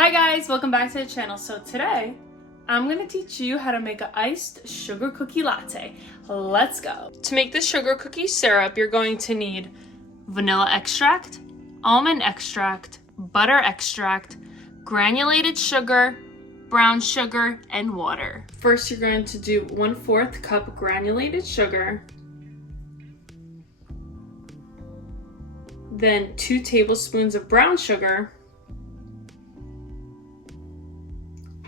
Hi guys, welcome back to the channel. So today, I'm gonna teach you how to make an iced sugar cookie latte. Let's go. To make the sugar cookie syrup, you're going to need vanilla extract, almond extract, butter extract, granulated sugar, brown sugar, and water. First, you're going to do 1/4 cup granulated sugar, then 2 tablespoons of brown sugar,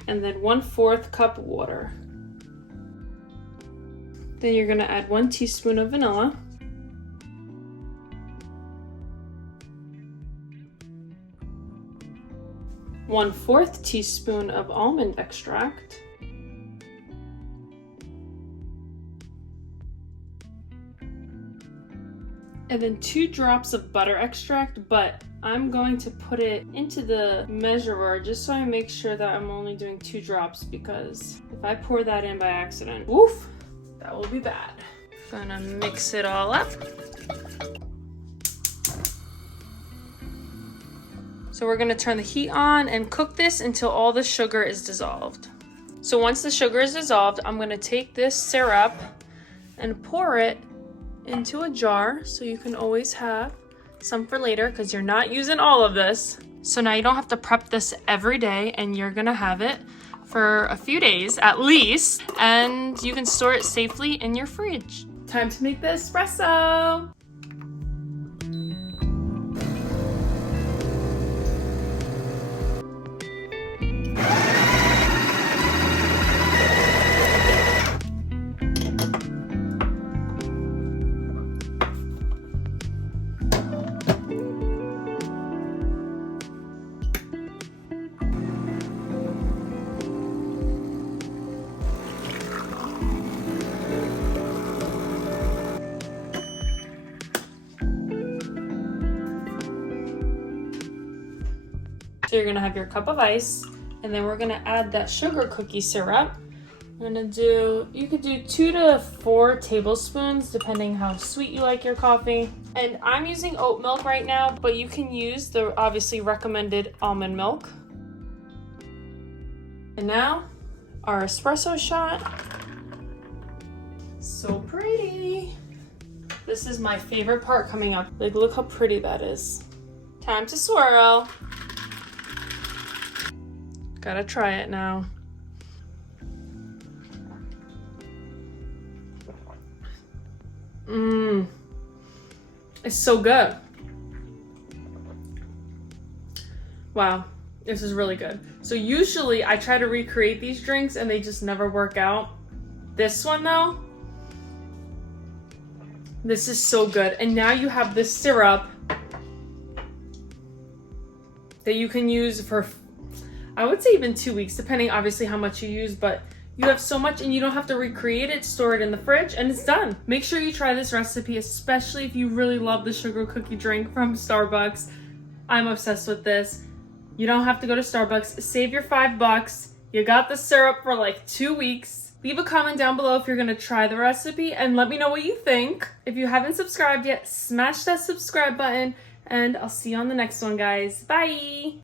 and then 1/4 cup water. Then you're gonna add 1 teaspoon of vanilla, one-fourth teaspoon of almond extract, and then 2 drops of butter extract, but I'm going to put it into the measurer just so I make sure that I'm only doing 2 drops, because if I pour that in by accident, woof, that will be bad. Gonna mix it all up. So we're gonna turn the heat on and cook this until all the sugar is dissolved. So once the sugar is dissolved, I'm gonna take this syrup and pour it into a jar, so you can always have some for later because you're not using all of this. So now you don't have to prep this every day, and you're gonna have it for a few days at least, and you can store it safely in your fridge. Time to make the espresso. So you're gonna have your cup of ice, and then we're gonna add that sugar cookie syrup. I'm gonna do, you could do 2 to 4 tablespoons depending how sweet you like your coffee. And I'm using oat milk right now, but you can use the obviously recommended almond milk. And now our espresso shot. So pretty. This is my favorite part coming up. Like, look how pretty that is. Time to swirl. Gotta try it now. It's so good. Wow, this is really good. So usually I try to recreate these drinks and they just never work out. This one though, this is so good. And now you have this syrup that you can use for, I would say even 2 weeks, depending obviously how much you use, but you have so much and you don't have to recreate it, store it in the fridge, and it's done. Make sure you try this recipe, especially if you really love the sugar cookie drink from Starbucks. I'm obsessed with this. You don't have to go to Starbucks. Save your $5. You got the syrup for like 2 weeks. Leave a comment down below if you're gonna try the recipe and let me know what you think. If you haven't subscribed yet, smash that subscribe button, and I'll see you on the next one, guys. Bye!